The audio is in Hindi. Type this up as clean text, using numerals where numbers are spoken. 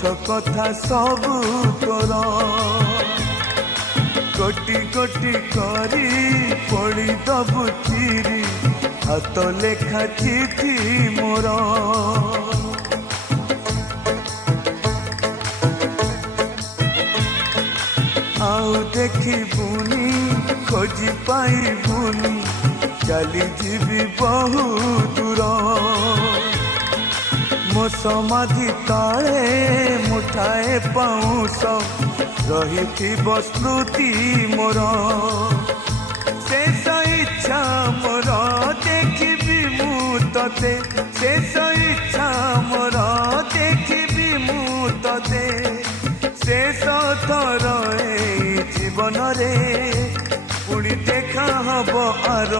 पछ कथा सबू तोर कोटि कोटि करी पड़ी दबु चिरी हाथ लेखा चिठी मोर आउ देखिबुनी खोजी पाइबुनी चली जीवी बहु दूर मो समाधि तले मुठाए पाउस रही स्मृति मोर शेष इच्छा मोर देखिबी मु तते शेष